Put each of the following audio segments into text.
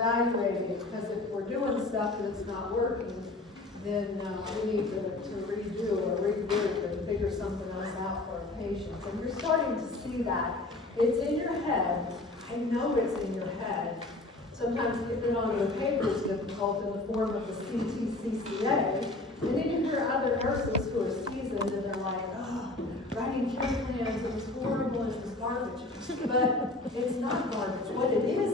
evaluating it, because if we're doing stuff that's not working, then we need to redo or regroup and figure something else out for our patients. And you're starting to see that. It's in your head. I know it's in your head. Sometimes getting it onto the paper is difficult in the form of the CTCCA. And then you hear other nurses who are seasoned and they're like, oh, writing care plans, it was horrible, it was garbage. But it's not garbage. What it is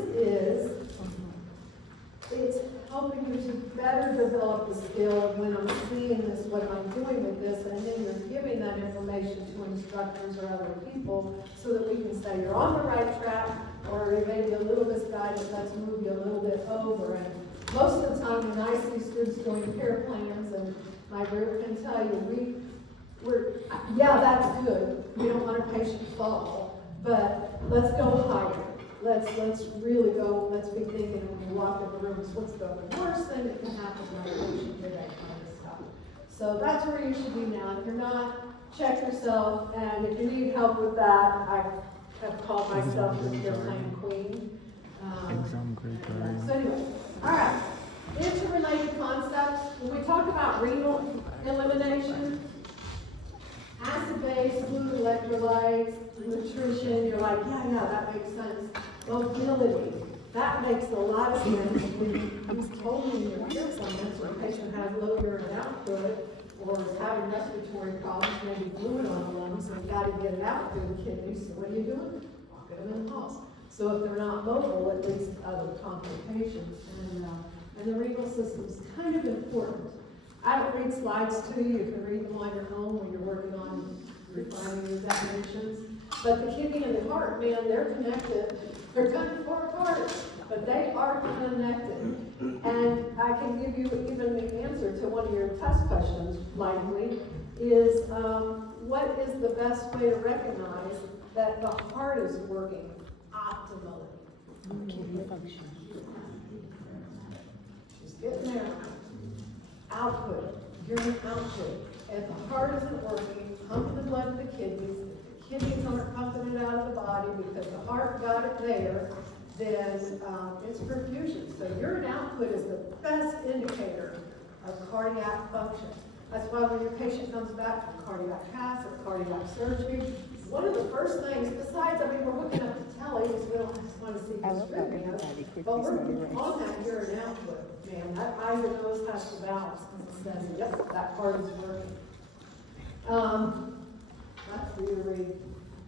it's helping you to better develop the skill of when I'm seeing this, what am I doing with this, and then you're giving that information to instructors or other people so that we can say you're on the right track, or maybe a little misguided, let's move you a little bit over. And most of the time when I see students doing care plans, and my group can tell you, yeah, that's good. We don't want a patient to fall, but let's go higher. Let's really go, let's be thinking when we walk in the rooms, what's the worst thing that can happen to our patient today, kind of stuff. So that's where you should be now. If you're not, check yourself, and if you need help with that, I have called myself the care plan queen. So anyway, all right. Interrelated concepts. When we talk about renal elimination, acid-base, fluid electrolytes, nutrition, you're like, yeah, that makes sense. Mobility, that makes a lot of sense. When you told me your care plans, or a patient has low urine output, or is having respiratory problems, maybe fluid on the lungs, and got to get it out through the kidneys. So what are you doing? Walking them in the house. So if they're not mobile, it leads to other complications. And the renal system's kind of important. I don't read slides to you. You can read them on your own when you're working on refining your definitions. But the kidney and the heart, man, they're connected. They're kind of far apart, but they are connected. And I can give you even the answer to one of your test questions, likely, is what is the best way to recognize that the heart is working optimally? Kidney function. Just getting there. Output, urine output. If the heart isn't working, pumping the blood to the kidneys, if the kidneys aren't pumping it out of the body because the heart got it there, then it's perfusion. So urine output is the best indicator of cardiac function. That's why when your patient comes back from cardiac cath or cardiac surgery, one of the first things, besides, we're looking at the telly because we don't just want to see distributors, but we're on that urine output. Man, that eyes and nose has to balance because it says, yep, that part is working. That's for you to read.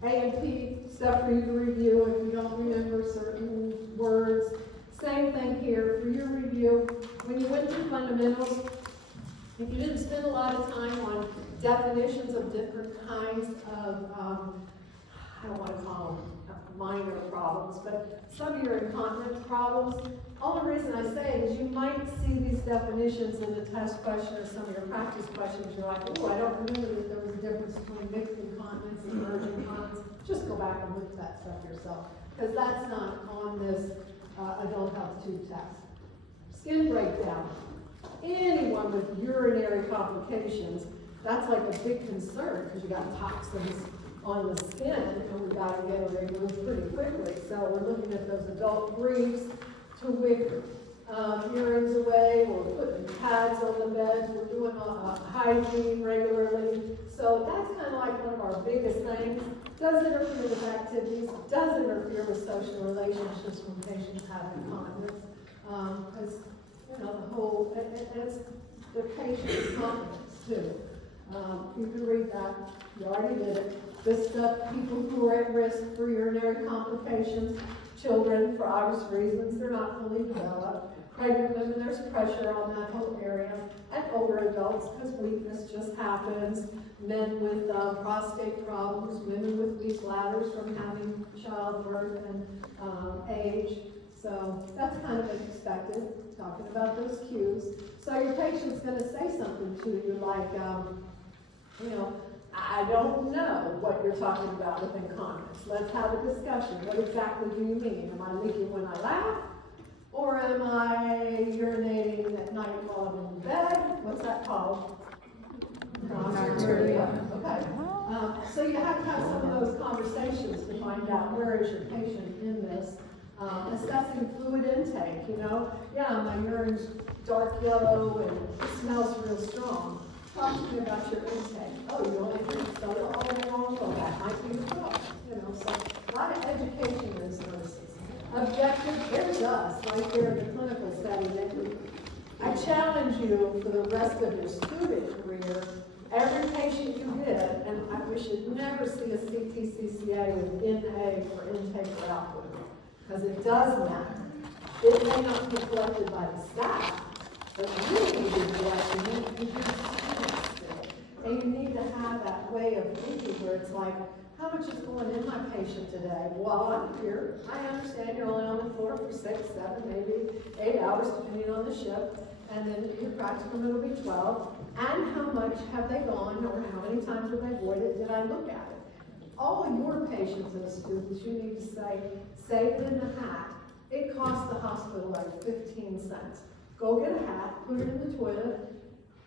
A&P, stuff for you to review if you don't remember certain words. Same thing here for your review. When you went through fundamentals, if you didn't spend a lot of time on definitions of different kinds of, I don't want to call them minor problems, but some of your incontinence problems, only reason I say it is you might see these definitions in the test question or some of your practice questions. You're like, oh, I don't remember that there was a difference between mixed incontinence and emergent incontinence. Just go back and look at that stuff yourself, because that's not on this adult health tube test. Skin breakdown. Anyone with urinary complications, that's like a big concern because you got toxins on the skin and we got to get it removed pretty quickly. So we're looking at those adult briefs to wick urines away. We're putting pads on the beds. We're doing hygiene regularly. So that's kind of like one of our biggest things. Does interfere with activities, does interfere with social relationships when patients have incontinence. Because the whole, it's the patient's confidence too. You can read that, you already did it. This stuff, people who are at risk for urinary complications, children for obvious reasons, they're not fully developed. Pregnant women, there's pressure on that whole area. And older adults, because weakness just happens. Men with prostate problems, women with weak bladders from having childbirth and age. So that's kind of expected, talking about those cues. So your patient's going to say something to you like, I don't know what you're talking about with incontinence. Let's have a discussion. What exactly do you mean? Am I leaking when I laugh? Or am I urinating at night while I'm in bed? What's that called? Nocturia. Okay. So you have to have some of those conversations to find out where is your patient in this. Assessing fluid intake, you know, yeah, my urine's dark yellow and it smells real strong. Talk to me about your intake. Oh, you only drink soda all day long? Well, that might be the problem, you know, so a lot of education in this nurses. Objective, there's us, right there in the clinical setting. I challenge you for the rest of your student career, every patient you get, and we should never see a CTCCA with NA for intake or output, because it does matter. It may not be collected by the staff, but you need to be collected, you need to be students still. And you need to have that way of thinking where it's like, how much is going in my patient today? While I'm here, I understand you're only on the floor for 6, 7, maybe 8 hours, depending on the shift. And then your practicum, it'll be 12. And how much have they gone, or how many times have they voided? Did I look at it? All of your patients and students, you need to say, save it in the hat. It costs the hospital like 15 cents. Go get a hat, put it in the toilet.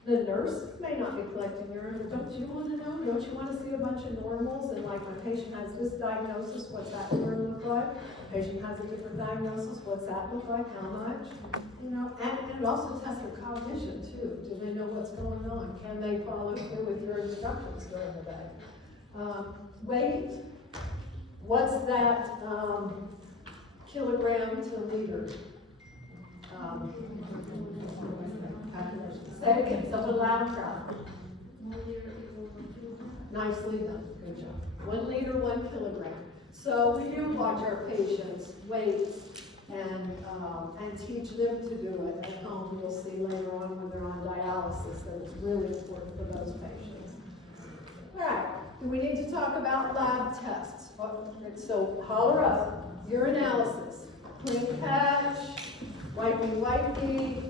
The nurse may not be collecting urine, but don't you want to know? Don't you want to see a bunch of normals? And like, my patient has this diagnosis, what's that urine look like? Patient has a different diagnosis, what's that look like? How much? You know, and it also tests their cognition too. Do they know what's going on? Can they follow through with your instructions during the day? Weight. What's that kilogram to liter? Say it again, someone loud crowd. Nicely done, good job. 1 liter, 1 kilogram. So we do watch our patients' weights and teach them to do it at home. You'll see later on when they're on dialysis that it's really important for those patients. All right, do we need to talk about lab tests? So holler up, urinalysis, clean patch, wipey,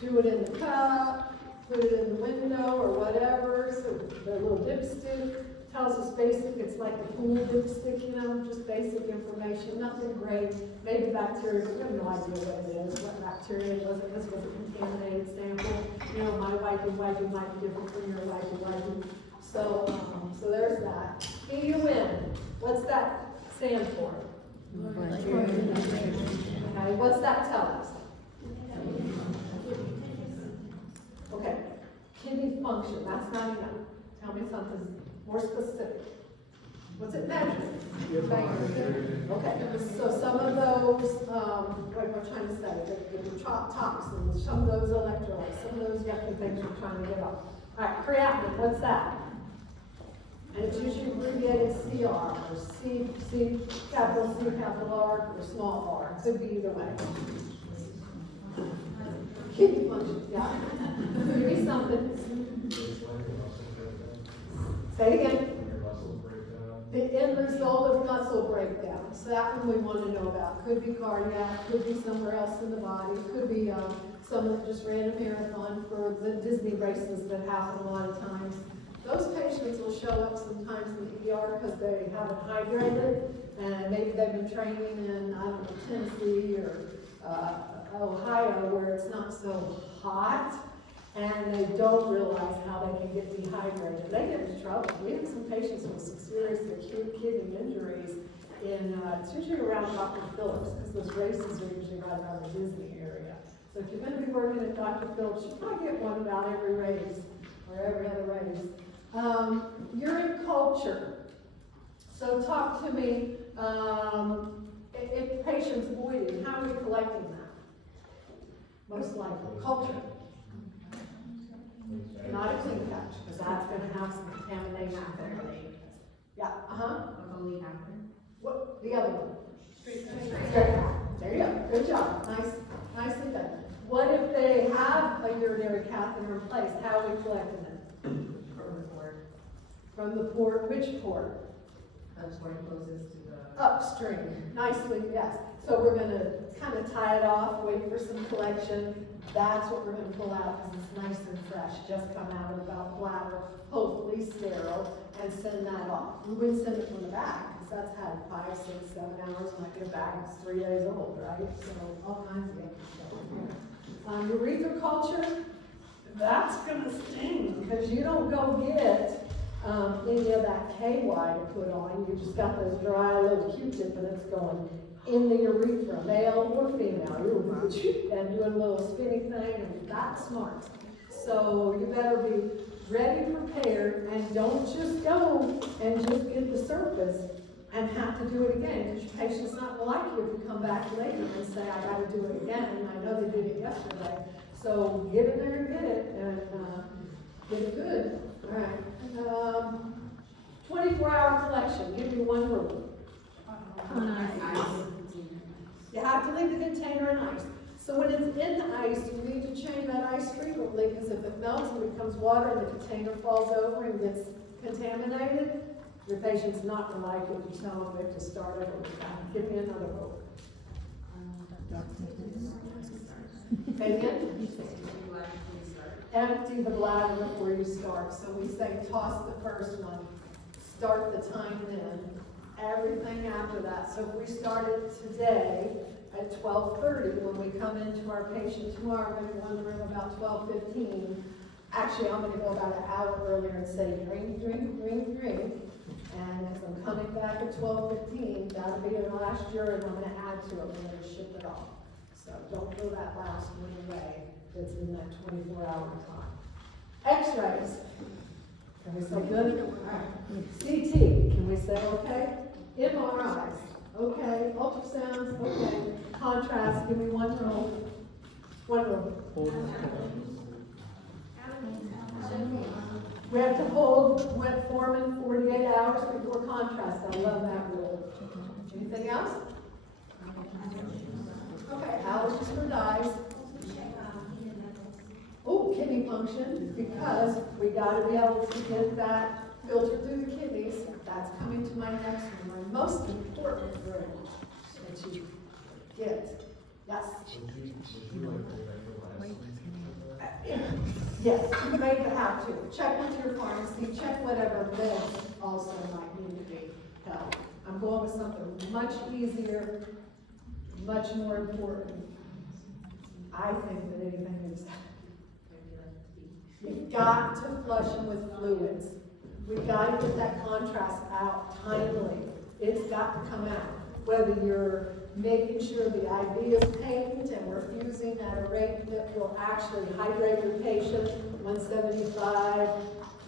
do it in the cup, put it in the window or whatever. So the little dipstick tells us basic, it's like a pool dipstick, you know, just basic information, nothing great. Maybe bacteria, but we have no idea what it is, what bacteria it was. This was a contaminated sample. You know, my wipey might be different from your wipey. So there's that. EUN, what's that stand for? Okay, what's that tell us? Okay, kidney function, that's not enough. Tell me something more specific. What's it measure? Okay, so some of those, what am I trying to say? The toxins, some of those electrolytes, some of those yucky things we're trying to get off. All right, creatinine, what's that? And it's usually abbreviated CR, or capital C, capital R, or small r. Could be either way. Kidney function, yeah. Give me something. Say it again. The end result of muscle breakdown. So that one we want to know about. Could be cardiac, could be somewhere else in the body, could be someone that just ran a marathon for the Disney races that happen a lot of times. Those patients will show up sometimes in the ER because they haven't hydrated, and maybe they've been training in, I don't know, Tennessee or Ohio, where it's not so hot, and they don't realize how they can get dehydrated. They get into trouble. We have some patients with some serious acute kidney injuries it's usually around Dr. Phillips, because those races are usually right around the Disney area. So if you're going to be working at Dr. Phillips, you probably get one about every race, or every other race. Urine culture. So talk to me, if patient's voiding, how are we collecting that? Most likely, culture. Not a clean patch, because that's going to have some contamination. Yeah, What, the other one? Straight patch. There you go, good job, nicely done. What if they have a urinary catheter in place? How are we collecting it? From the port, which port? Port closest to the Upstream, nicely, yes. So we're gonna kind of tie it off, wait for some collection. That's what we're gonna pull out, because it's nice and fresh, just come out of the bladder, hopefully sterile, and send that off. We wouldn't send it from the back, because that's had 5, 6, 7 hours, might get back, it's 3 days old, right? So all kinds of stuff. Urethra culture, that's gonna sting, because you don't go get any of that KY to put on. You just got those dry little Q-tip and it's going in the urethra, male or female, and doing a little spinny thing, and that's smart. So you better be ready, prepared, and don't just go and just get the surface and have to do it again, because your patient's not gonna like you if you come back later and say, I gotta do it again, I know they did it yesterday. So get in there and get it, and, get it good. All right. 24-hour collection, give me one rule. You have to leave the container in ice. So when it's in the ice, you need to change that ice frequently, because if it melts and becomes water and the container falls over and gets contaminated, your patient's not gonna like it. You tell them they have to start over with that. Give me another rule. Okay, again? Empty the bladder before you start. So we say toss the first one, start the time then, everything after that. So if we started today at 12:30, when we come into our patient tomorrow, we're gonna go in the room about 12:15. Actually, I'm gonna go about an hour earlier and say drink, drink, drink, drink. And as I'm coming back at 12:15, that'll be the last year, and I'm gonna add to it, we're gonna ship it off. So don't throw that last one away that's in that 24-hour time. X-rays. Can we say good? All right. CT, can we say okay? MRIs, okay. Ultrasounds, okay. Contrast, give me one row. One row. We have to hold wet Foreman 48 hours before contrast. I love that rule. Anything else? Okay, allergies for dyes. Oh, kidney function, because we gotta be able to get that filtered through the kidneys. That's coming to my next one, my most important room that you get. Yes? Yes, you may have to. Check with your pharmacy, check whatever meds also might need to be held. I'm going with something much easier, much more important, I think, than anything is. You've got to flush them with fluids. We've got to get that contrast out timely. It's got to come out. Whether you're making sure the IV is patent and we're fusing at a rate that will actually hydrate your patient, 175.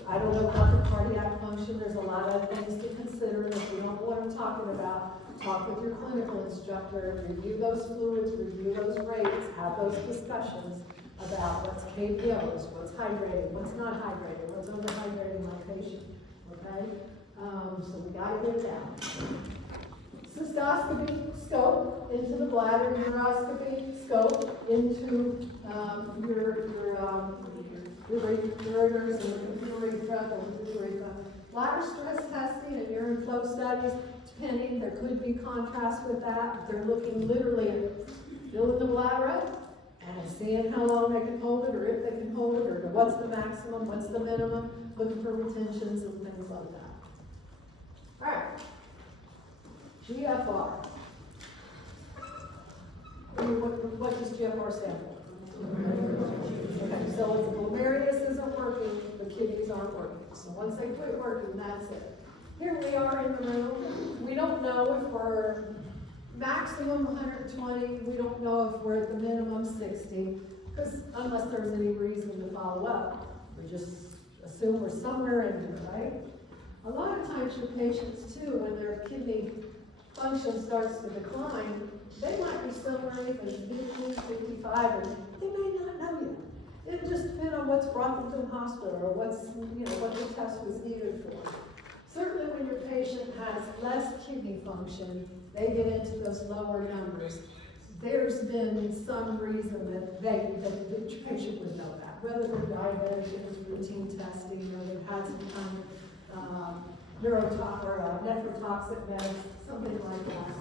I don't know about the cardiac function. There's a lot of things to consider. And if you don't know what I'm talking about, talk with your clinical instructor, review those fluids, review those rates, have those discussions about what's KPOs, what's hydrated, what's not hydrated, what's underhydrating my patient, okay? So we gotta get it down. Cystoscopy, scope into the bladder, uroscopy, scope into your ureters and the urethra. Bladder stress testing and urine flow studies, depending, there could be contrast with that. They're looking literally at filling the bladder up and seeing how long they can hold it, or if they can hold it, or what's the maximum, what's the minimum, looking for retentions and things like that. All right. GFR. What does GFR stand for? Okay, so if the glomerulus isn't working, the kidneys aren't working. So once they quit working, that's it. Here we are in the room. We don't know if we're maximum 120. We don't know if we're at the minimum 60, because unless there's any reason to follow up, we just assume we're somewhere in here, right? A lot of times your patients too, when their kidney function starts to decline, they might be somewhere even 50, 55, and they may not know yet. It just depends on what's brought them to the hospital, or what's, what the test was needed for. Certainly when your patient has less kidney function, they get into those lower numbers. There's been some reason that the patient would know that, whether they're diabetic, it was routine testing, or they've had some kind of neurotoxic or nephrotoxic meds, something like that.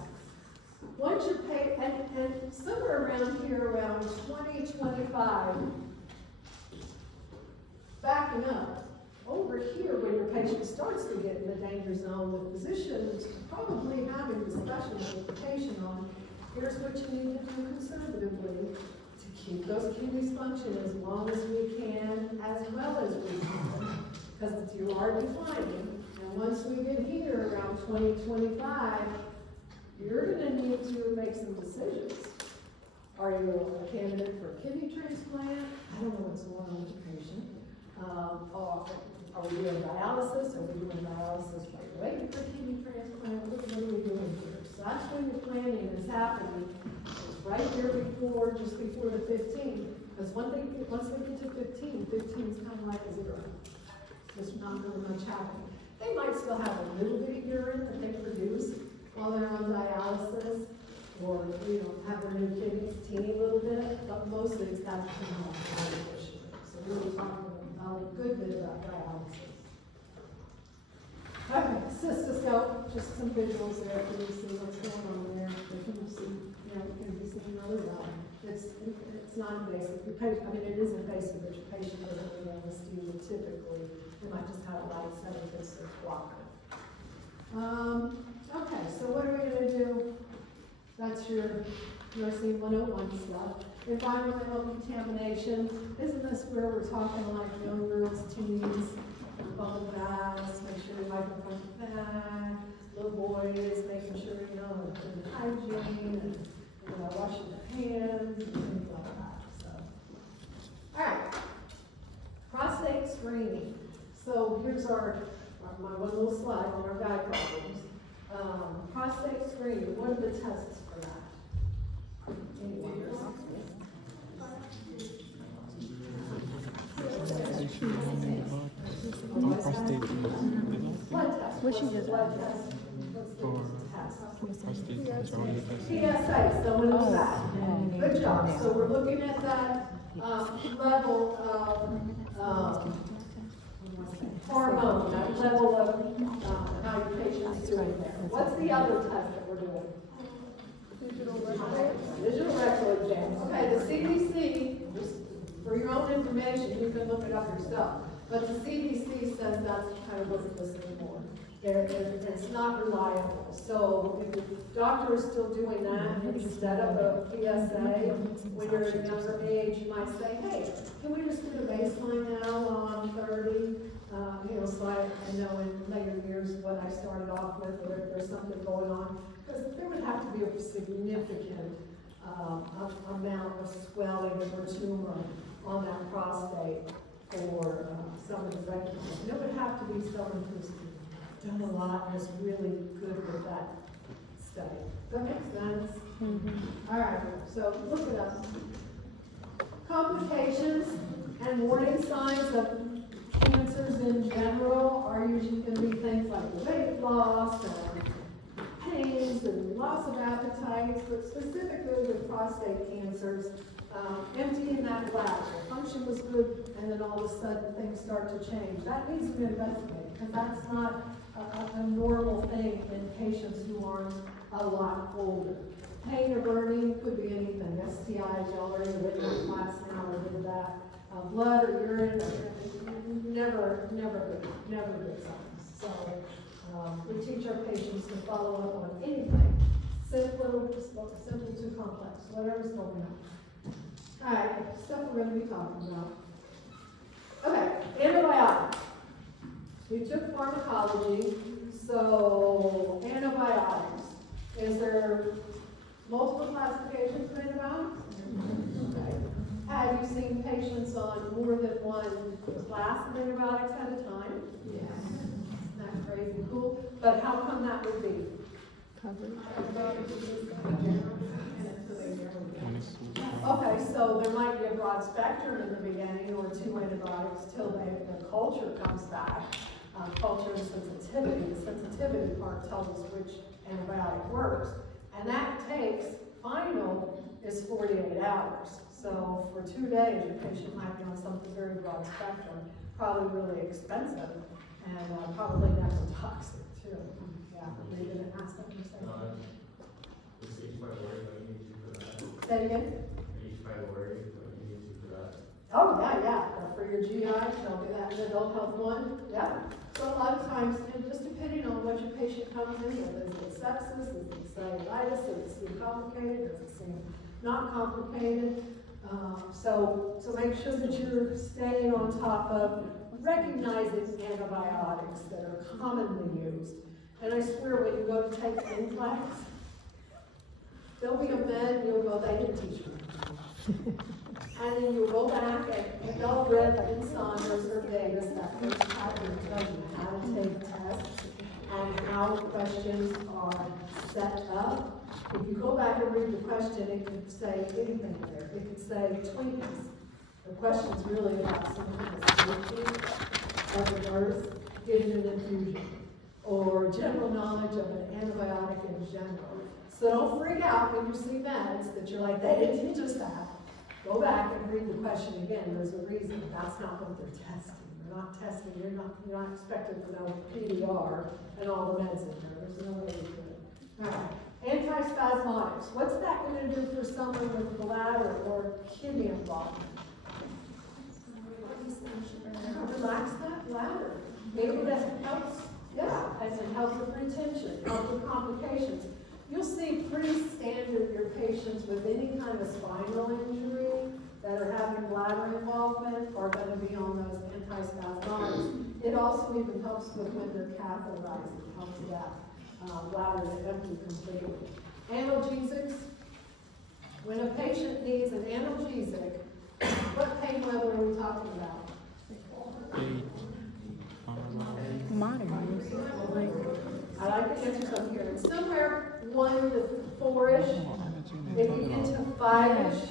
Once you pay, and somewhere around here, around 20, 25, backing up, over here when your patient starts to get in the danger zone, the physician is probably having discussions with the patient on, here's what you need to do conservatively to keep those kidneys functioning as long as we can, as well as we can, because you are declining. And once we get here around 20, 25, you're gonna need to make some decisions. Are you a candidate for a kidney transplant? I don't know what's going on with your patient. Or are we doing dialysis? Are we doing dialysis while you're waiting for kidney transplant? What are we doing here? So that's when your planning is happening. It's right here before, just before the 15th. Because once they get to 15 is kind of like a zero. There's not really much happening. They might still have a little bit of urine that they produce while they're on dialysis, or, have their new kidneys teeny little bit, but mostly it's got to come off artificially. So we're really talking about a good bit about dialysis. Okay, cystoscope, just some visuals there for you to see what's going on there. They can see, can be seen really well. It's not invasive. It is invasive, but your patient doesn't need anesthesia typically. They might just have a light sedative or blocker. Okay, so what are we gonna do? That's your nursing 101 stuff. Environmental contamination. Isn't this where we're talking like young girls, teens, bubble baths, make sure your microphone's back, little boys, making sure good hygiene and washing their hands and things like that. So, all right, prostate screening. So here's my one little slide on our guide problems. Prostate screening. What are the tests for that? Anyone? Blood test. What she does? Blood test. What's the test? PSA. PSA, so what is that? Good job. So we're looking at that level of hormone, that level of how your patient's doing there. What's the other test that we're doing? Digital rectal exam. Okay, the CDC, just for your own information, you can look it up yourself. But the CDC says that's kind of worthless anymore. It's not reliable. So if the doctor is still doing that instead of a PSA, when you're at a younger age, you might say, hey, can we just do the baseline now on 30? So I know in later years what I started off with, or if there's something going on, because there would have to be a significant amount of swelling or tumor on that prostate for someone to recognize. And it would have to be someone who's done a lot and is really good with that study. Does that make sense? Mm-hmm. All right, so look it up. Complications and warning signs of cancers in general are usually going to be things like weight loss and pains and loss of appetite, but specifically with prostate cancers, emptying that bladder. Function was good, and then all of a sudden things start to change. That needs to be investigated, because that's not a normal thing in patients who aren't a lot older. Pain or burning could be anything. STIs, y'all already read in class now, or did that. Blood or urine, never good signs. So we teach our patients to follow up on anything, simple to complex, whatever's going on. All right, stuff we're going to be talking about. Okay, antibiotics. We took pharmacology, so antibiotics. Is there multiple classifications of antibiotics? Okay. Have you seen patients on more than one class of antibiotics at a time? Yes. Isn't that crazy cool? But how come that would be? Okay, so there might be a broad spectrum in the beginning, or 2 antibiotics till the culture comes back. Culture and sensitivity. The sensitivity part tells us which antibiotic works. And that takes, final is 48 hours. So for 2 days, your patient might be on something very broad spectrum, probably really expensive, and probably nephrotoxic too. Yeah, they didn't ask them to say. Say it again? Oh, yeah. For your GI, they'll do that in adult health 1. Yeah. So a lot of times, and just depending on what your patient comes in with, is it sepsis, is it cellulitis, does it seem complicated, does it seem not complicated? So make sure that you're staying on top of recognizing antibiotics that are commonly used. And I swear, when you go to take NCLEX, there'll be a med, and you'll go, they didn't teach me. And then you'll go back and they'll read in Saunders or Davis, that first chapter tells you how to take tests and how questions are set up. If you go back and read the question, it could say anything there. It could say Twinkies. The question's really about some kind of safety of the nurse giving an infusion, or general knowledge of an antibiotic in general. So don't freak out when you see meds that you're like, they didn't teach us that. Go back and read the question again. There's a reason. That's not what they're testing. They're not testing. You're not expected to know PDR and all the meds in there. There's no way you could. All right. Antispasmodics. What's that going to do for someone with bladder or kidney involvement? Relax that bladder. Maybe that helps, yeah, as it helps with retention, helps with complications. You'll see pretty standard your patients with any kind of spinal injury that are having bladder involvement are going to be on those antispasmodics. It also even helps with when they're catheterized. It helps that bladder to empty completely. Analgesics. When a patient needs an analgesic, what pain level are we talking about? Modern. I like the answers up here. It's somewhere 1 to 4-ish. If you get to 5-ish,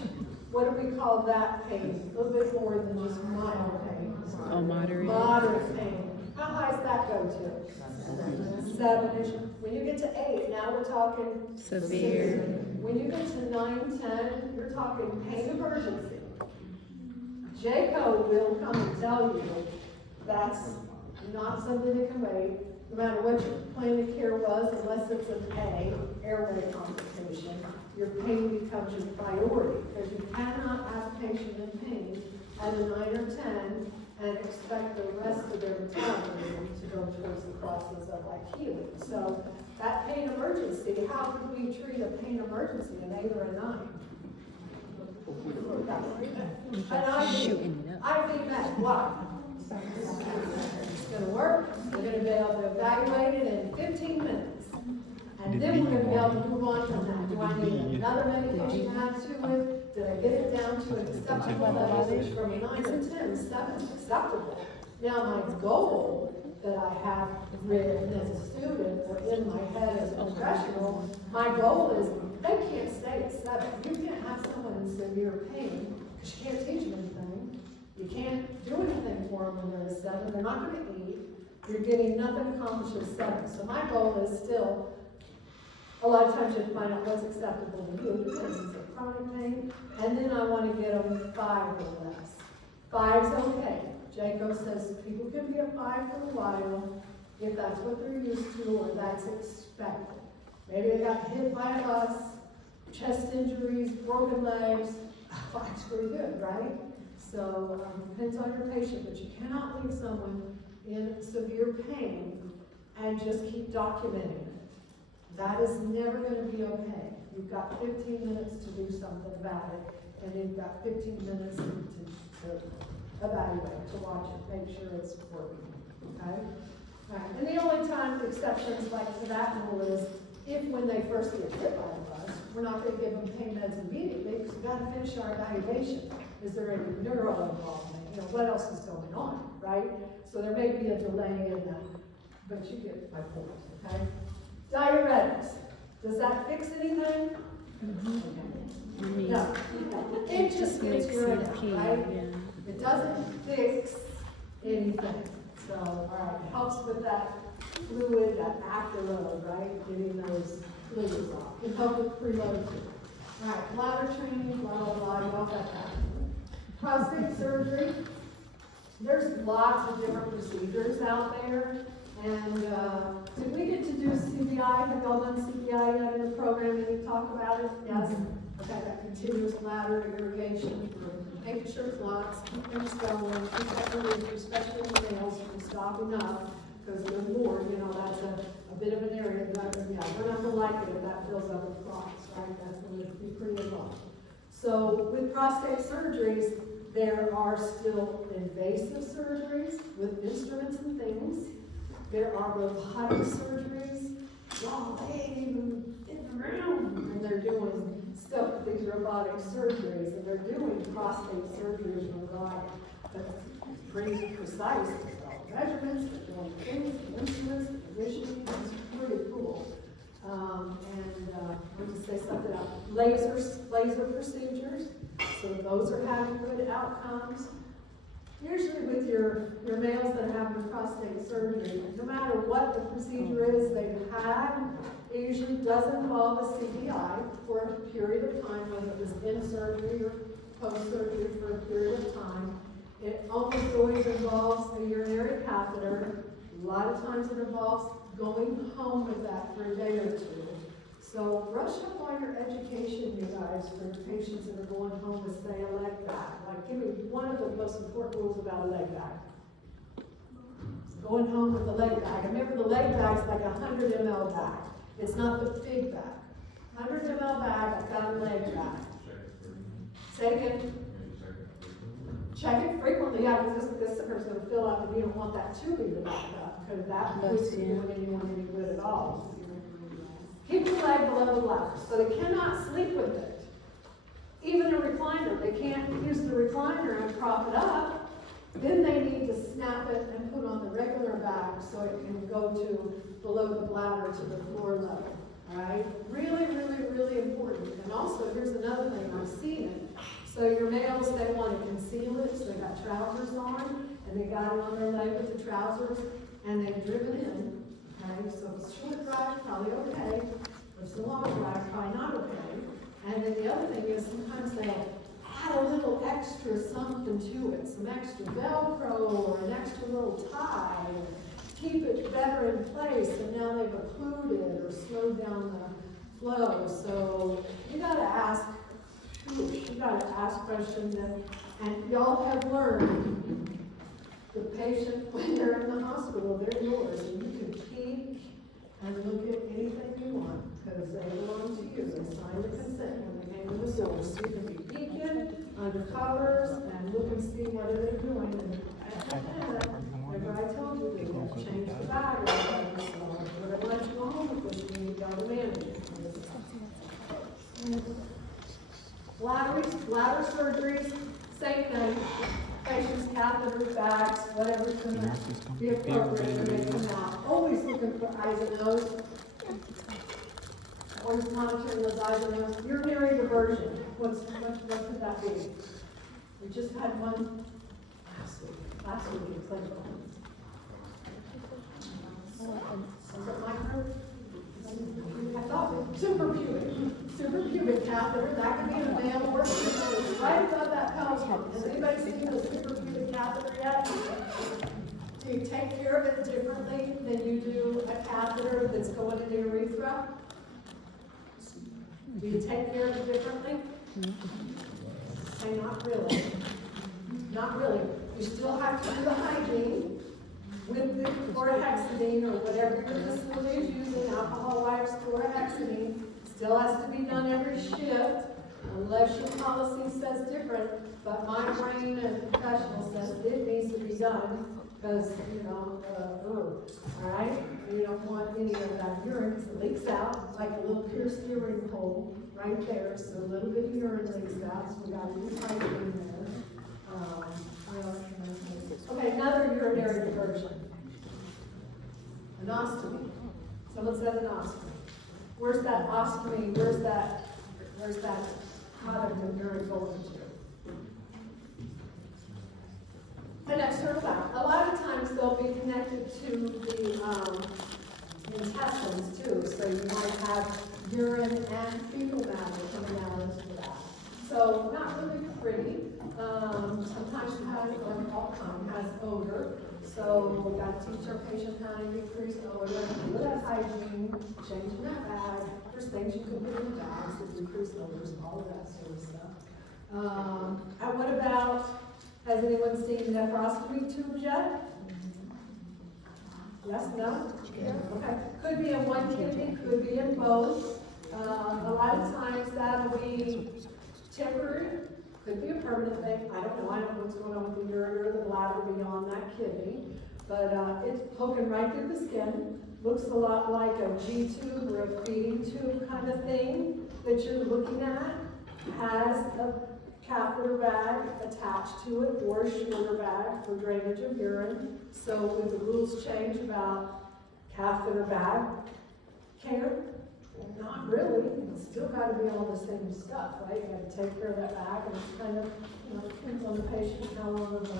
what do we call that pain? A little bit more than just mild pain. Oh, moderate. Moderate pain. How high does that go to? 7-ish. When you get to 8, now we're talking Severe. When you get to 9, 10, you're talking pain emergency. J-code will come and tell you that's not something that can wait, no matter what your plan of care was, unless it's an A, airway complication, your pain becomes your priority, because you cannot have a patient in pain at a 9 or 10 and expect the rest of their recovery to go towards the process of like healing. So that pain emergency, how could we treat a pain emergency, an 8 or a 9? Shooting it up. I think that's why. It's gonna work, we're gonna be able to evaluate it in 15 minutes. And then we're gonna be able to move on from that. Do I need another medication to add to it? Did I get it down to an acceptable dosage from 9 to 10? 7 is acceptable. Now, my goal that I have written as a student or in my head as a professional, my goal is they can't stay at 7. You can't have someone in severe pain because you can't teach them anything. You can't do anything for them when they're at 7. They're not going to eat. You're getting nothing accomplished at 7. So my goal is still, a lot of times you have to find out what's acceptable to you because it's a chronic pain. And then I want to get them 5 or less. 5's okay. Jacob says people can be at 5 for a while if that's what they're used to or that's expected. Maybe they got hit by a bus, chest injuries, broken legs. 5's pretty good, right? So depends on your patient, but you cannot leave someone in severe pain and just keep documenting it. That is never going to be okay. You've got 15 minutes to do something about it, and you've got 15 minutes to evaluate, to watch it, make sure it's working, okay? All right. And the only time exceptions like to that rule is if when they first get hit by the bus, we're not going to give them pain meds immediately because we've got to finish our evaluation. Is there any neural involvement? You know, what else is going on, right? So there may be a delay in that, but you get my point, okay? Diuretics. Does that fix anything? I mean, No. It just gets makes rid it of pee, it, right? yeah. It doesn't fix anything. So, all right, it helps with that fluid, that afterload, right? Getting those fluids off. It helps with preload too. All right, bladder training, blah, blah, blah, you all got that. Prostate surgery. There's lots of different procedures out there. And did we get to do CPI? Have y'all done CPI yet in the program? Any talk about it? Yes? Okay, that continuous bladder irrigation for making sure it locks, keep things going, keep that relief, especially in the males from stopping up. Because the more, you know, that's a bit of an area that we're not gonna like it if that fills up with clots, right? That's gonna be pretty involved. So with prostate surgeries, there are still invasive surgeries with instruments and things. There are robotic surgeries. Well, they ain't even in the room, and they're doing stuff with these robotic surgeries, and they're doing prostate surgeries robotic, but it's pretty precise. Measurements, they're doing things, instruments, positioning, it's pretty cool. I want to say something about laser procedures, so those are having good outcomes. Usually with your males that have the prostate surgery, no matter what the procedure is they've had, it usually does involve a CPI for a period of time, whether it was in surgery or post-surgery for a period of time. It almost always involves a urinary catheter. A lot of times it involves going home with that for a day or two. So brush up on your education, you guys, for your patients that are going home with, say, a leg bag. Like, give me one of the most important rules about a leg bag. Going home with a leg bag. Remember, the leg bag's like a 100 ml bag. It's not the big bag. 100 ml bag, I've got a leg bag. Say again. Check it frequently, yeah, because this sucker's gonna fill up and you don't want that tubing to back up, because that isn't doing anyone any good at all. Keep the leg below the bladder, so they cannot sleep with it. Even a recliner, they can't use the recliner and prop it up. Then they need to snap it and put on the regular back so it can go to below the bladder to the floor level. Alright? Really, really, really important. And also, here's another thing, I've seen it. So your males, they want to conceal it, so they got trousers on, and they got it on their leg with the trousers, and they've driven in. Okay, so if it's short drive, probably okay. If it's a long drive, probably not okay. And then the other thing is sometimes they'll add a little extra something to it, some extra Velcro or an extra little tie, and keep it better in place, and now they've occluded or slowed down the flow. So you gotta ask questions, and y'all have learned the patient, when they're in the hospital, they're yours, and you can peek and look at anything you want, because they belong to you. They signed the consent when they came to the door. So you can be peeking under covers and look and see what are they doing. And remember I told you, they won't change the bag or whatever, so whatever let you go home with this, you gotta manage it. Bladder surgeries, same thing. Patients, catheters, bags, whatever's gonna be appropriate when they come out. Always looking for eyes and nose. Always monitoring those eyes and nose. Urinary diversion, what could that be? We just had one last week in clinical. Was it micro? I thought suprapubic catheter, that could be in a male or female, it's right above that pelvis bone. Has anybody seen the suprapubic catheter yet? Do you take care of it differently than you do a catheter that's going in the urethra? Do you take care of it differently? Say not really. Not really. You still have to do the hygiene with the chlorhexidine or whatever your facility is using, alcohol wipes, chlorhexidine, still has to be done every shift, unless your policy says different, but my brain and professional says it needs to be done, because, alright? You don't want any of that urine, because it leaks out, like a little pierced urine hole right there, so a little bit of urine leaks out, so we got to do hygiene there. Okay, another urinary diversion. Anostomy. Someone said anostomy. Where's that ostomy? Where's that product of urine going to? An external bowel. A lot of times they'll be connected to the intestines too. So you might have urine and fecal matter coming out into that. So not really pretty. Sometimes it has, or all time has odor. So we got to teach our patient how to decrease odor, do that hygiene, changing that bag. There's things you can put in the bags that decrease odors, all of that sort of stuff. And what about, has anyone seen nephrostomy tubes yet? Yes, no? Okay. Could be in one kidney, could be in both. A lot of times that'll be temporary. Could be a permanent thing. I don't know what's going on with the urine or the bladder beyond that kidney. but, it's poking right through the skin. Looks a lot like a G-tube or a feeding tube kind of thing that you're looking at. Has a catheter bag attached to it or a shorter bag for drainage of urine. So when the rules change about catheter bag care, not really. It's still got to be all the same stuff, right? You got to take care of that bag, and it's kind of, depends on the patient how long of the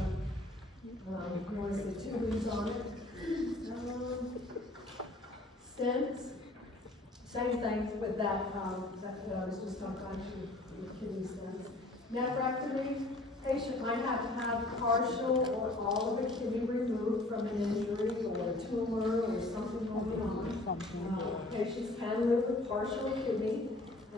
tubing's on it. Stents, same thing with that I was just talking about, kidney stents. Nephrectomy, patient might have to have partial or all of a kidney removed from an injury or a tumor or something going on. Patients can live with partial kidney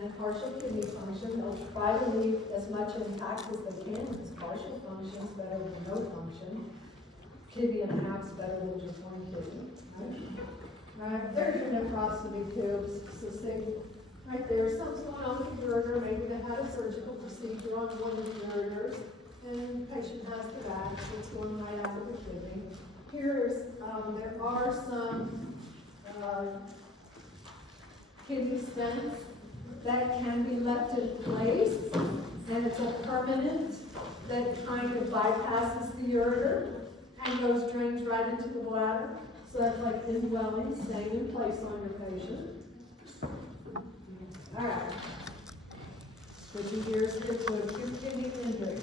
and partial kidney function. They'll try to leave as much intact as they can, because partial function is better than no function. Kidney and a half is better than just one kidney. Right, there's your nephrostomy tubes. So say, right there, something's going on with the ureter. Maybe they had a surgical procedure on one of the ureters, and the patient has the bag, so it's going right out of the kidney. Here's, there are some kidney stents that can be left in place, and it's a permanent that kind of bypasses the ureter and drains right into the bladder. So that's like indwelling, staying in place on your patient. All right. Switching gears here to acute kidney injury.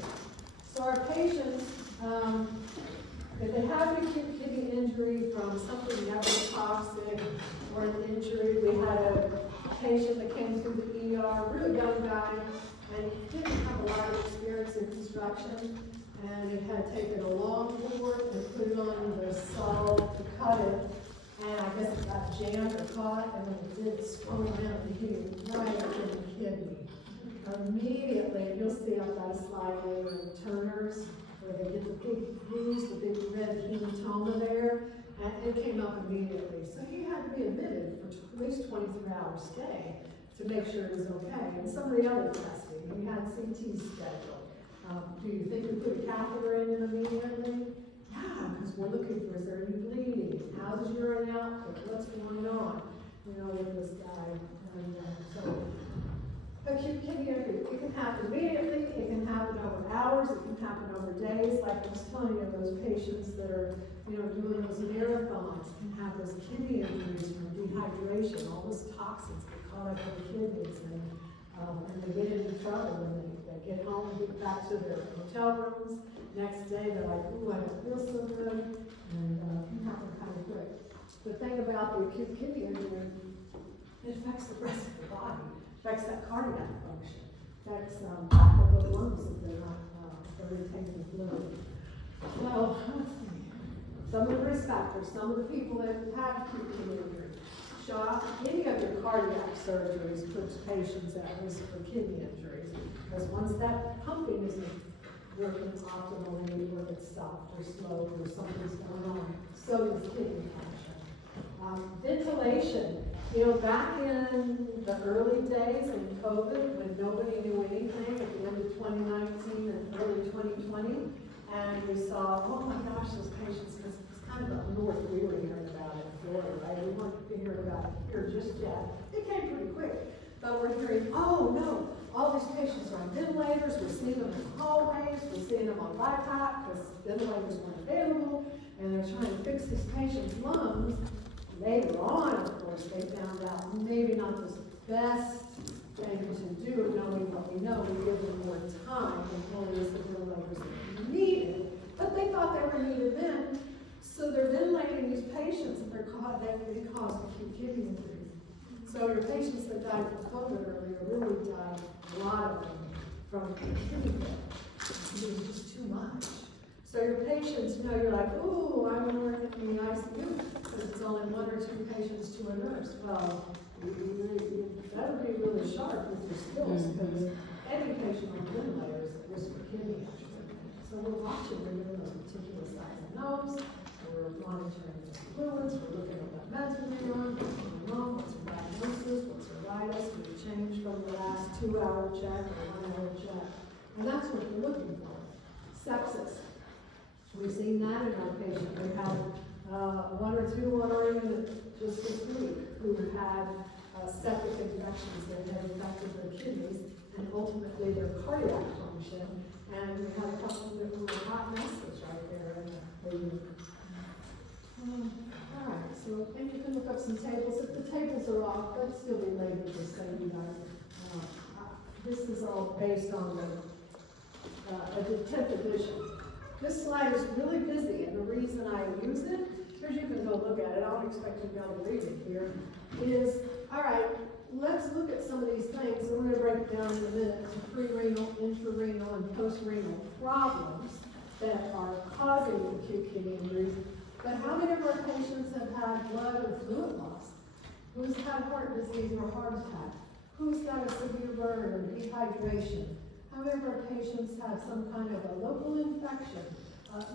So our patients, if they have an acute kidney injury from something nephrotoxic or an injury, we had a patient that came through the ER, really young guy, and he didn't have a lot of experience in construction, and he had taken a long board and put it on the saw to cut it, and I guess it got jammed or caught, and when it did, swung around and hit him right in the kidney. Immediately, you'll see I've got a slide later in Turner's, where they get the big bruise, the big red hematoma there, and it came up immediately. So he had to be admitted for at least 23-hour stay to make sure it was okay. And some of the other testing, we had CT scheduled. Do you think we put a catheter in him immediately? Yeah, because we're looking for, is there any bleeding? How's his urine output? What's going on? With this guy. And so, acute kidney injury, it can happen immediately, it can happen over hours, it can happen over days. Like I was telling you, those patients that are, doing those marathons can have those kidney injuries from dehydration, all those toxins get caught up in the kidneys, and they get into trouble when they get home and get back to their hotel rooms. Next day, they're like, ooh, I don't feel so good, and it can happen kind of quick. The thing about the acute kidney injury, it affects the rest of the body. Affects that cardiac function, affects back of the lungs if they're not retaining the fluid. Well, let's see. Some of the risk factors, some of the people that have acute kidney injury, shock, any of your cardiac surgeries puts patients at risk for kidney injuries, because once that pumping isn't working optimally, or it's stopped or slowed or something's going on, so does kidney function. Ventilation. Back in the early days in COVID, when nobody knew anything, at the end of 2019 and early 2020, and we saw, oh my gosh, those patients, because it's kind of up north, we were hearing about it in Florida, right? We weren't hearing about it here just yet. It came pretty quick, but we're hearing, oh no, all these patients are on ventilators, we're seeing them in hallways, we're seeing them on BiPAP, because ventilators weren't available, and they're trying to fix this patient's lungs. Later on, of course, they found out maybe not the best thing to do, knowing what we know. We give them more time and only as the ventilators are needed. But they thought they were needed then, so they're ventilating these patients, and they cause acute kidney injuries. So your patients that died from COVID earlier really died, a lot of them, from kidney failure. It was just too much. So your patients, you're like, ooh, I'm going to work in the ICU because it's only one or two patients to a nurse. Well, you better be really sharp with your skills, because any patient on the ventilator is at risk for kidney injury. So we're watching, we're doing those particular size of nose, we're monitoring the fluids, we're looking at what meds we're on, what's going on, what's the diagnosis, what's the vitals, we changed from the last 2-hour check or 1-hour check. And that's what we're looking for. Sepsis. We've seen that in our patient. We had one or two on our unit just this week who had septic infections that had affected their kidneys and ultimately their cardiac function. And we had a couple that were hot messes right there in the unit. All right, so maybe you can look up some tables. If the tables are off, they'll still be labeled the same, you guys. This is all based on a 10th edition. This slide is really busy, and the reason I use it, because you can go look at it, I don't expect you to be able to read it here, is, all right, let's look at some of these things, and we're going to break it down in a minute to pre-renal, intrarenal, and post-renal problems that are causing acute kidney injuries. But how many of our patients have had blood or fluid loss? Who's had heart disease or heart attack? Who's got a severe burn or dehydration? How many of our patients have some kind of a local infection,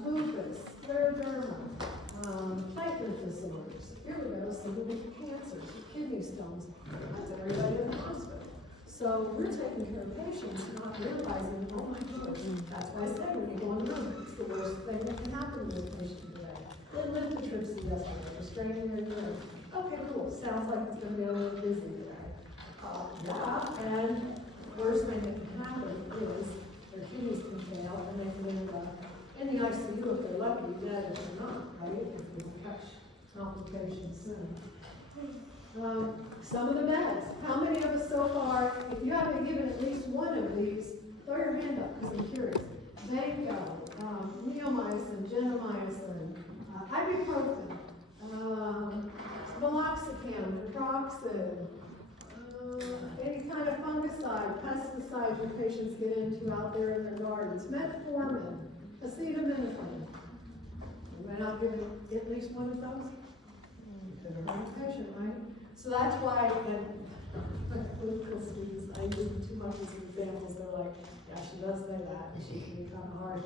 lupus, scleroderma, platelet disorders? Here we go, some of the cancers, kidney stones. That's everybody in the hospital. So we're taking care of patients, not realizing, oh my goodness, that's why I said when you go in the room, it's the worst thing that can happen to a patient today. They lived the trips yesterday, they're straining their nerves. Okay, cool, sounds like it's gonna be a little busy today. Yeah, and worst thing that can happen is their kidneys can fail and they can end up in the ICU if they're lucky, dead if they're not, right? If they catch complications soon. Some of the meds. How many of us so far, if you haven't given at least one of these, throw your hand up because I'm curious. Vanco, neomycin, gentamicin, ibuprofen, meloxicam, naproxen, any kind of fungicide, pesticides your patients get into out there in their gardens, metformin, acetaminophen. We're not giving at least one of those? Patient, right? So that's why when glucose students, I use too much as examples, they're like, yeah, she does say that, and she can be kind of hard.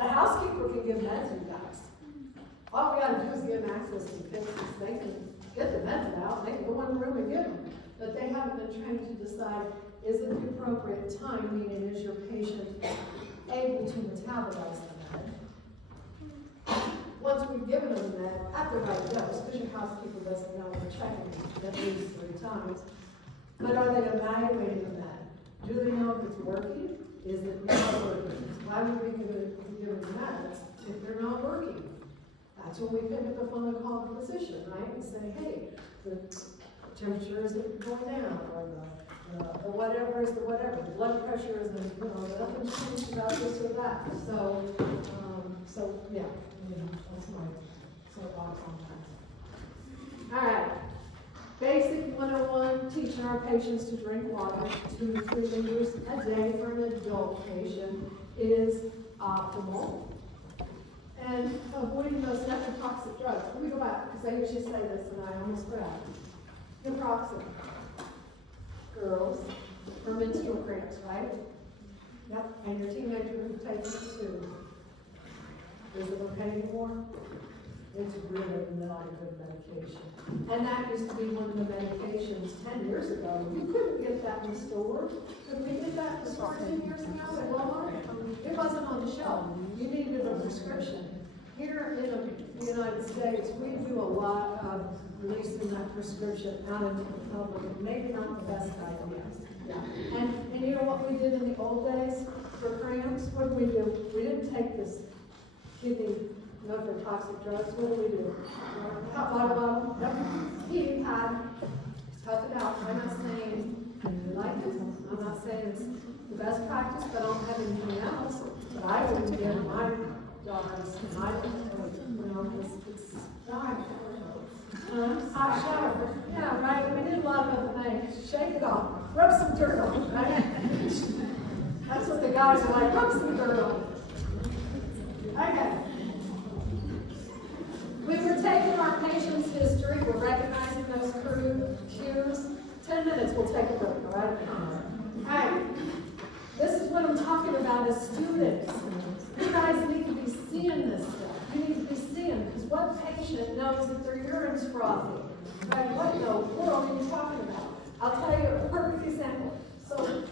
The housekeeper can give meds, you guys. All we gotta do is give them access to patients. They can get the meds out, they can go in the room and give them. But they haven't been trained to decide, is it the appropriate time, meaning is your patient able to metabolize the med? Once we've given them that at the right dose, because your housekeeper doesn't know, we're checking at least 3 times. But are they evaluating the med? Do they know if it's working? Is it not working? Why would we give them meds if they're not working? That's when we pick up the phone and call the physician, right? And say, hey, the temperature isn't going down, or the whatever is the whatever. The blood pressure isn't, nothing's changed about this or that. So yeah. That's my soapbox on that. All right. Basic 101, teaching our patients to drink water 2 to 3 liters a day for an adult patient is optimal. And avoiding those nephrotoxic drugs. Let me go back, because I heard you say this and I almost forgot. Naproxen. Girls, for menstrual cramps, right? Yep, and your teenager who takes it too. Is it okay anymore? It's really not a good medication. And that used to be one of the medications 10 years ago. You couldn't get that in the store. Could we get that in the store 10 years ago at Walmart? It wasn't on the shelf. You needed a prescription. Here in the United States, we do a lot of releasing that prescription out into the public. Maybe not the best idea. Yeah. And you know what we did in the old days for cramps? What did we do? We didn't take this kidney nephrotoxic drugs. What do we do? Hot water bottle, heating pad, tough it out. I'm not saying you like it. I'm not saying it's the best practice, but I don't have anything else. But I wouldn't give my daughters, it's hot shower. Yeah, right. We did a lot of other things. Shake it off. Rub some dirt on it, right? That's what the guys are like. Rub some dirt on it. Okay. We were taking our patient's history, we're recognizing those cues. 10 minutes, we'll take a break, all right? All right. This is what I'm talking about as students. You guys need to be seeing this stuff. You need to be seeing, because what patient knows that their urine's frothy? Right? What in the world are you talking about? I'll tell you a perfect example. So,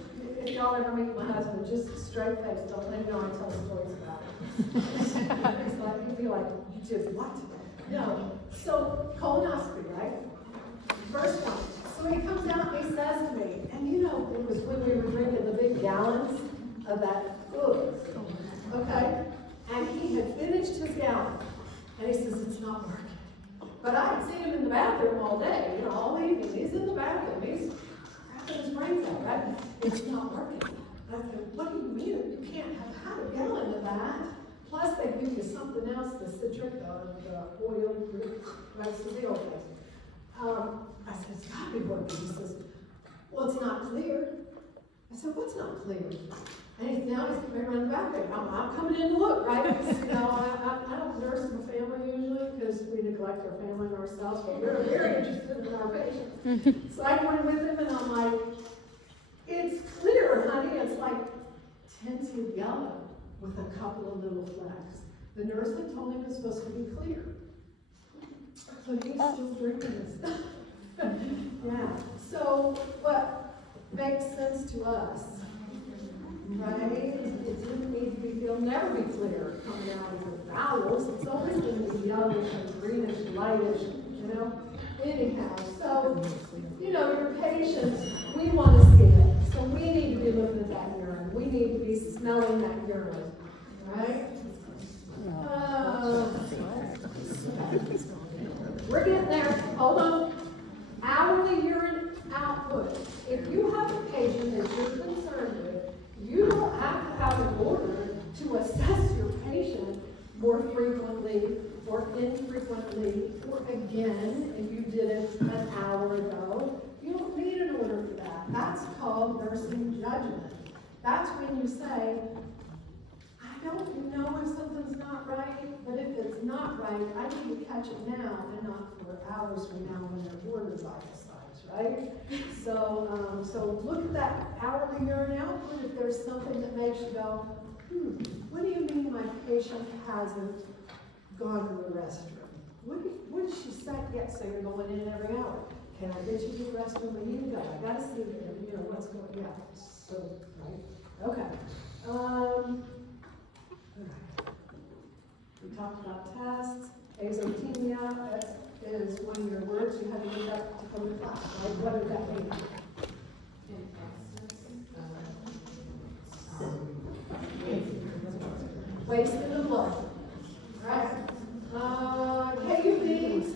if y'all ever meet my husband, just straight face, don't let me know I tell stories about it. He'd be like, you did what? No, so colonoscopy, right? First one. So when he comes out, he says to me, and you know, it was when we were drinking the big gallons of that fluid, okay? And he had finished his gallon, and he says, it's not working. But I had seen him in the bathroom all day, you know, all evening. He's in the bathroom, he's cracking his brains out, right? It's not working. I said, what do you mean? You can't have had a gallon of that. Plus, they give you something else, the citric, the oil, right, so the oil place. I said, it's gotta be working. He says, well, it's not clear. I said, what's not clear? And he's coming around the bathroom. I'm coming in to look, right? Because, you know, I don't nurse my family usually because we neglect our family and ourselves, but we're very interested in our patients. So I went with him and I'm like, it's clear, honey. It's like tinted yellow with a couple of little flecks. The nurse had told him it was supposed to be clear. So he's still drinking this stuff. Yeah. So what makes sense to us, right? It didn't need to be, it'll never be clear coming out of the bowels. It's always going to be yellowish and greenish, lightish, you know? Anyhow, so, you know, your patients, we want to see it. So we need to be looking at that urine. We need to be smelling that urine, right? We're getting there. Hold on. Hourly urine output. If you have a patient that you're concerned with, you don't have to have an order to assess your patient more frequently or infrequently or again if you did it an hour ago. You don't need an order for that. That's called nursing judgment. That's when you say, I don't know if something's not right, but if it's not right, I need to catch it now and not for hours from now when their orders are size, right? So look at that hourly urine output. If there's something that makes you go, what do you mean my patient hasn't gone to the restroom? What did she say? Yeah, so you're going in every hour. Can I get you to the restroom when you go? I gotta see, you know, what's going on. Yeah, so, right? Okay. We talked about tests. Azotemia, that is one of your words you had to look up to come to class, right? What does that mean? Waste in the blood, right? KUVs,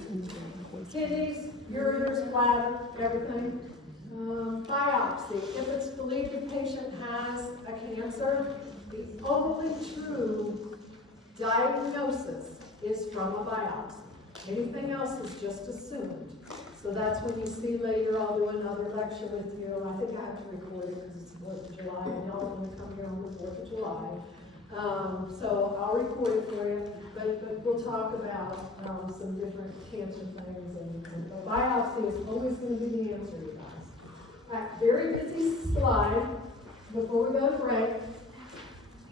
kidneys, ureters, bladder, everything. Biopsy, if it's believed the patient has a cancer, the only true diagnosis is from a biopsy. Anything else is just assumed. So that's when you see later, I'll do another lecture with you. I think I have to record it because it's the 4th of July, and y'all are going to come here on the 4th of July. So I'll record it for you, but we'll talk about some different cancer things. And the biopsy is always going to be the answer, you guys. All right, very busy slide before we go to break.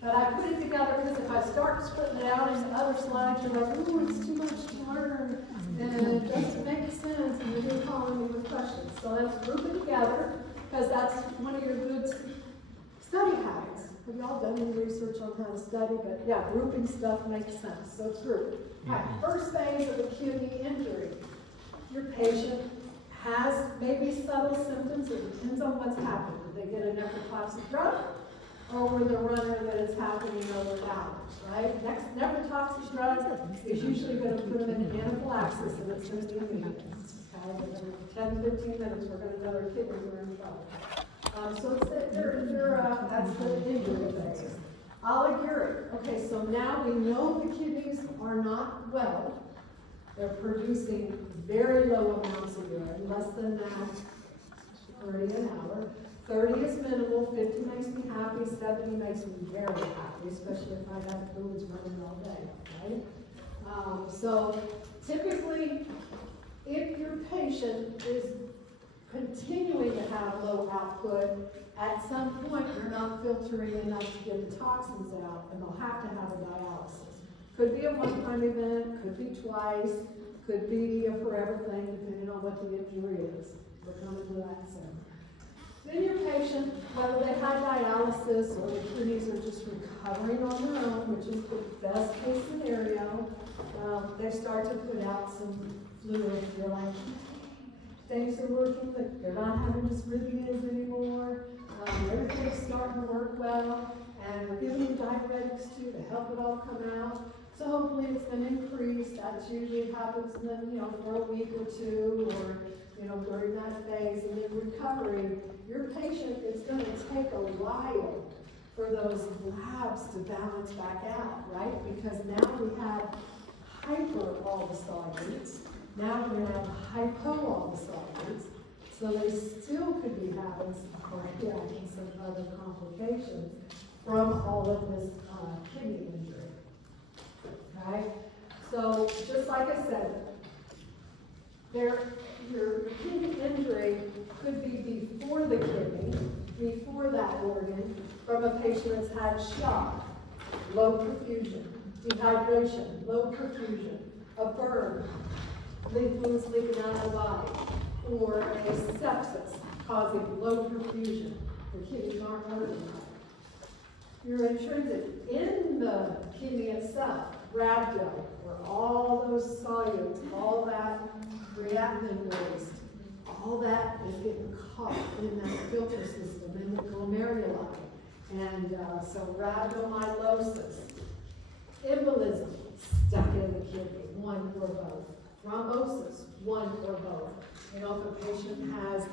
But I put it together because if I start splitting it out into other slides, you're like, ooh, it's too much to learn. And it doesn't make sense, and you're calling me with questions. So let's group it together, because that's one of your good study habits. Have y'all done any research on how to study? But yeah, grouping stuff makes sense. So it's grouped. All right, first phase of a kidney injury. Your patient has maybe subtle symptoms. It depends on what's happened. Did they get a nephrotoxic drug? Or were the runner that it's happening over hours, right? Next nephrotoxic drug is usually going to put them in anaphylaxis, and it's going to be immediate. Okay, within 10-15 minutes, we're going to know their kidneys are in trouble. So it's that's the injury phase. Oliguric. Okay, so now we know the kidneys are not well. They're producing very low amounts of urine, less than that, 30 an hour. 30 is minimal, 50 makes me happy, 70 makes me very happy, especially if I have fluids running all day, right? So typically, if your patient is continuing to have low output, at some point they're not filtering enough to get the toxins out, and they'll have to have a dialysis. Could be a one-time event, could be twice, could be a forever thing, depending on what the injury is. We're coming to that soon. Then your patient, whether they had dialysis or the kidneys are just recovering on their own, which is the best case scenario, they start to put out some fluid. You're like, things are working, but they're not having dysrhythmias anymore. Everything's starting to work well, and we're giving them diuretics too to help it all come out. So hopefully it's going to increase. That usually happens in the, for a week or two, or during that phase. And then recovery, your patient is going to take a while for those labs to balance back out, right? Because now we have hyper all the solids. Now we're going to have hypo all the solids. So they still could be having some other complications from all of this kidney injury. Okay? So just like I said, your kidney injury could be before the kidney, before that organ, from a patient that's had shock, low perfusion, dehydration, low perfusion, a burn, fluids leaking out of the body, or a sepsis causing low perfusion. The kidneys aren't working right. Your intrinsic in the kidney itself, rhabdo, where all those solutes, all that creatinine waste, all that is getting caught in that filter system, in the glomeruli. And so rhabdomyolysis, embolism, stuck in the kidney, one or both. Thrombosis, one or both. If a patient has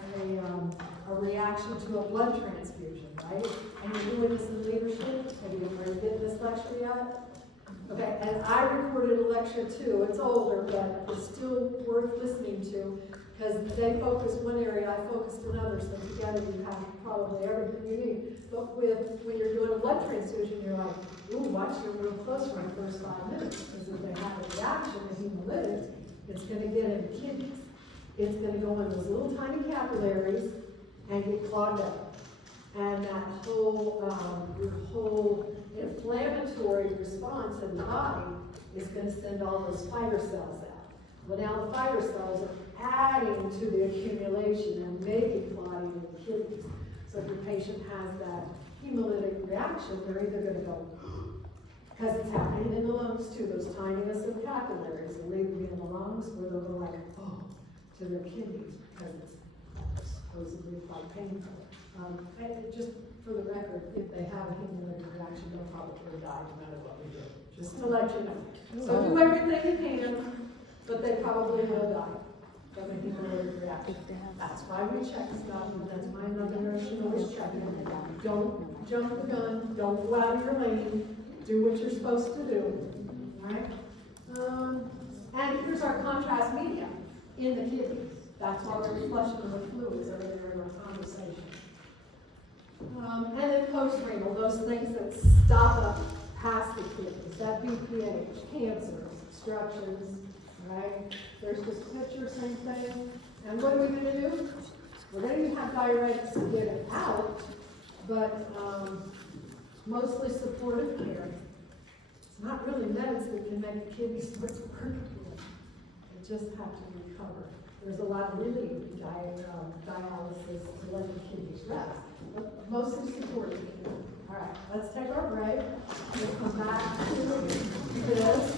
a reaction to a blood transfusion, right? And you're doing this in leadership, have you ever been this lecture yet? Okay, and I recorded a lecture too. It's older, but it's still worth listening to because they focus one area, I focused another, so together you have probably everything you need. But when you're doing a blood transfusion, you're like, ooh, watch your real close for the first 5 minutes, because if they have a reaction to hemolytic, it's going to get in the kidneys. It's going to go in those little tiny capillaries and get clogged up. And that your whole inflammatory response in the body is going to send all those fiber cells out. Well, now the fiber cells are adding to the accumulation and making clotting in the kidneys. So if your patient has that hemolytic reaction, they're either going to go, because it's happening in the lungs too, those tiniest of capillaries are leaving in the lungs, where they'll go like, oh, to their kidneys, because it's supposedly quite painful. And just for the record, if they have a hemolytic reaction, they'll probably die no matter what we do. Just to let you know. So do everything you can, but they probably will die from a hemolytic reaction. That's why we check stuff, and that's why another nurse should always check it. Don't jump the gun, don't go out of your lane, do what you're supposed to do, right? And here's our contrast media in the kidneys. That's why we're flushing the fluids earlier in our conversation. And then post-renal, those things that stop up past the kidneys, that BPH, cancers, obstructions, right? There's this picture, same thing. And what are we going to do? We're going to have diuretics to get it out, but mostly supportive care. It's not really meds that can make the kidneys start to work again. They just have to recover. There's a lot of really dialysis to let the kidneys rest, but mostly supportive care. All right, let's take our break. We'll come back to this.